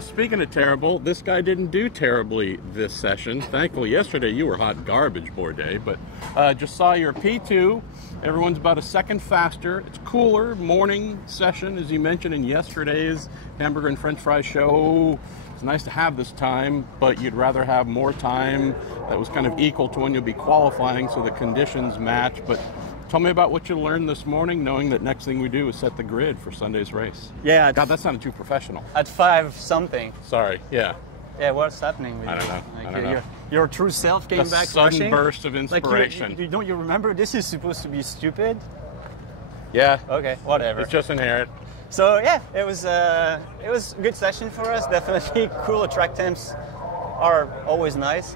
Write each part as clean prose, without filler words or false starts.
Speaking of terrible, this guy didn't do terribly this session. Thankfully, yesterday you were hot garbage, Bourdais, but just saw your P2. Everyone's about a second faster. It's cooler morning session, as you mentioned in yesterday's Hamburger and French Fry show. It's nice to have this time, but you'd rather have more time that was kind of equal to when you'll be qualifying, so the conditions match. But tell me about what you learned this morning, knowing that next thing we do is set the grid for Sunday's race. Yeah. God, that sounded too professional. At 5 something. Sorry, yeah. Yeah, what's happening with I don't you? know. Like I don't know. Your true self came back sudden rushing. burst of inspiration. Like don't you remember? This is supposed to be stupid. Yeah. Okay, whatever. It's just inherent. So yeah, it was a good session for us. Definitely cool. Track temps are always nice.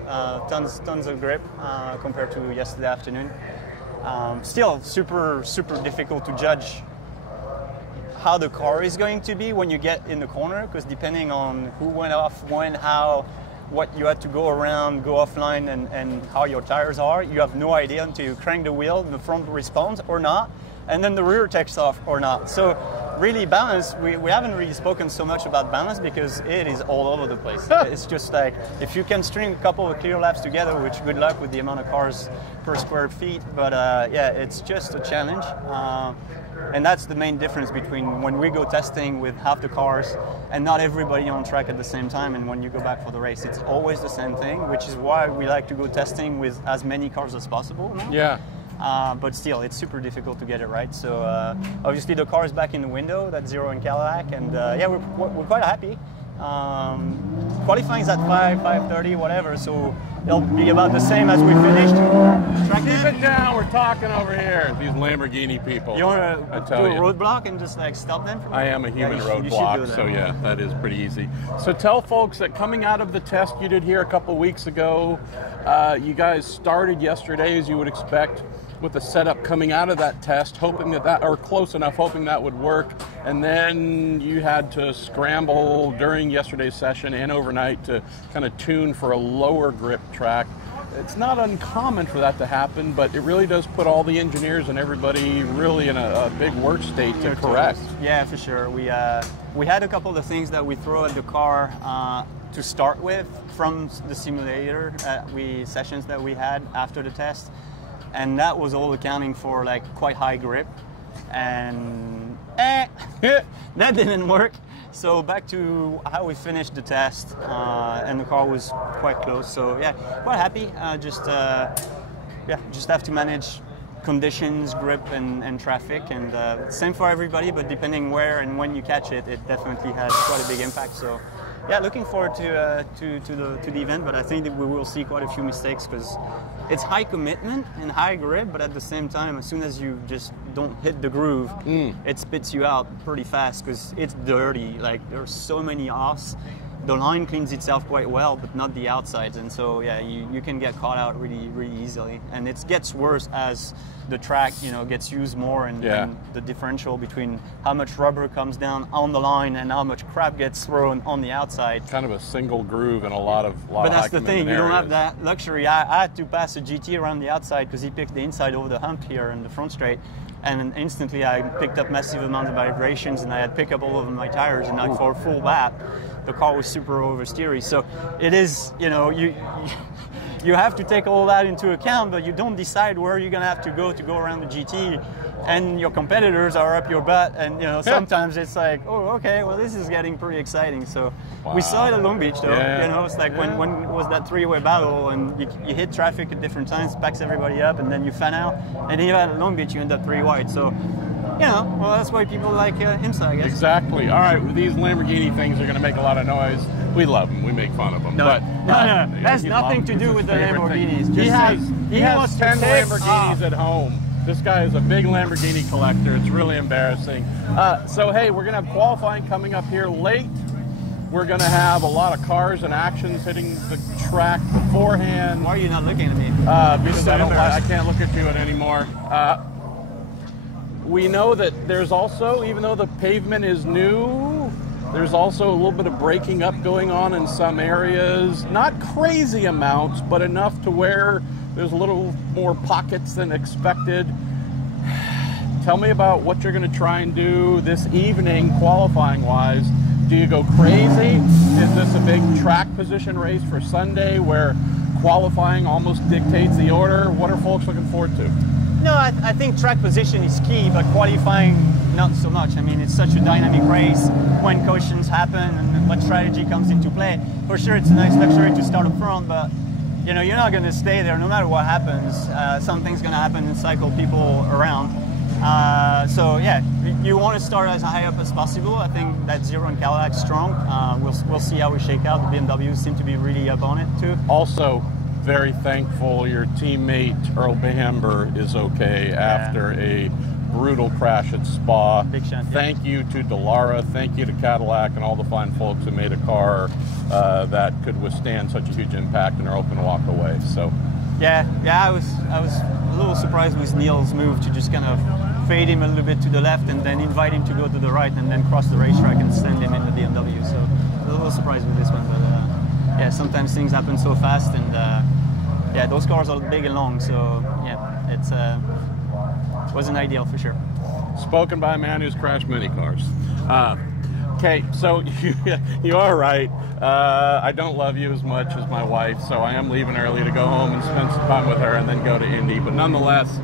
Tons of grip compared to yesterday afternoon. Still super difficult to judge how the car is going to be when you get in the corner, because depending on who went off when, how, what you had to go around, go offline, and how your tires are, you have no idea until you crank the wheel, the front responds or not, and then the rear takes off or not. So really balance, we haven't really spoken so much about balance because it is all over the place. It's just like, if you can string a couple of clear laps together, which good luck with the amount of cars per square feet, but yeah, it's just a challenge. And that's the main difference between when we go testing with half the cars and not everybody on track at the same time, and when you go back for the race, it's always the same thing, which is why we like to go testing with as many cars as possible now. Yeah. But still, it's super difficult to get it right. So obviously the car is back in the window, that zero in Cadillac, and yeah, we're quite happy. Qualifying is at 5:30, whatever, so it'll be about the same as we finished. Keep it down, we're talking over here. These Lamborghini people. You want to do a roadblock and just like stop them? I am a human roadblock, so yeah, that is pretty easy. So tell folks that coming out of the test you did here a couple of weeks ago, you guys started yesterday as you would expect, with the setup coming out of that test, hoping that or close enough, hoping that would work, and then you had to scramble during yesterday's session and overnight to kind of tune for a lower grip track. It's not uncommon for that to happen, but it really does put all the engineers and everybody really in a big work state to correct. Yeah, for sure. We had a couple of things that we throw at the car to start with from the simulator sessions that we had after the test. And that was all accounting for like quite high grip, and that didn't work. So back to how we finished the test, and the car was quite close. So yeah, quite happy. Just have to manage conditions, grip, and traffic, and same for everybody. But depending where and when you catch it, it definitely had quite a big impact. So yeah, looking forward to the event. But I think that we will see quite a few mistakes because it's high commitment and high grip, but at the same time, as soon as you just don't hit the groove, it spits you out pretty fast because it's dirty. Like, there's so many offs. The line cleans itself quite well, but not the outsides. And so, yeah, you can get caught out really, really easily. And it gets worse as the track, gets used more, and the differential between how much rubber comes down on the line and how much crap gets thrown on the outside. Kind of a single groove and a lot of But that's the thing, you don't have areas. that luxury. I had to pass a GT around the outside because he picked the inside over the hump here in the front straight. And instantly I picked up massive amount of vibrations, and I had pick up all of my tires, and for a full lap, the car was super oversteery. So it is, you have to take all that into account, but you don't decide where you're going to have to go around the GT, and your competitors are up your butt, and sometimes it's like, oh, okay, well, this is getting pretty exciting. So we saw it at Long Beach, though. It's like when it was that three-way battle, and you hit traffic at different times, backs everybody up, and then you fan out, and then at Long Beach you end up 3 wide. So well, that's why people like IMSA, I guess. Exactly. All right, these Lamborghini things are going to make a lot of noise. We love them. We make fun of them. No, that's nothing to do with the Lamborghinis. He has 10 Lamborghinis at home. This guy is a big Lamborghini collector. It's really embarrassing. So, hey, we're going to have qualifying coming up here late. We're going to have a lot of cars and actions hitting the track beforehand. Why are you not looking at me? Because I can't look at you anymore. We know that there's also, even though the pavement is new, there's also a little bit of breaking up going on in some areas. Not crazy amounts, but enough to where there's a little more pockets than expected. Tell me about what you're going to try and do this evening, qualifying-wise, Do you go crazy? Is this a big track position race for Sunday where qualifying almost dictates the order? What are folks looking forward to? No, I think track position is key, but qualifying not so much. I mean, it's such a dynamic race when cautions happen and what strategy comes into play. For sure, it's a nice luxury to start up front, but you know, you're not going to stay there no matter what happens. Something's going to happen and cycle people around. So yeah, you want to start as high up as possible. I think that Zero and Cadillac's strong. We'll see how we shake out. The BMWs seem to be really up on it too. Also, very thankful your teammate Earl Bamber is okay after a brutal crash at Spa. Big shunt, Thank you to Dallara, thank you to Cadillac and all the fine folks who made a car that could withstand such a huge impact, and Earl can walk away. So yeah, I was a little surprised with Neil's move to just kind of fade him a little bit to the left and then invite him to go to the right and then cross the racetrack and send him in the BMW. So a little surprised with this one, but yeah, sometimes things happen so fast, and yeah, those cars are big and long, so yeah, it's wasn't ideal for sure. Spoken by a man who's crashed many cars. Okay, so you are right. I don't love you as much as my wife, so I am leaving early to go home and spend some time with her and then go to Indy. But nonetheless,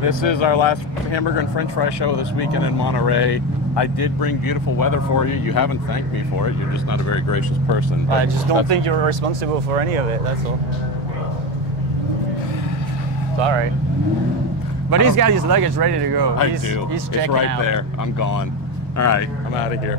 this is our last Hamburger and French Fry show this weekend in Monterey. I did bring beautiful weather for you. You haven't thanked me for it. You're just not a very gracious person. I just don't think you're responsible for any of it, that's all. Sorry. But he's got his luggage ready to go. I do. He's checking it's right out. there. I'm gone. All right, I'm out of here.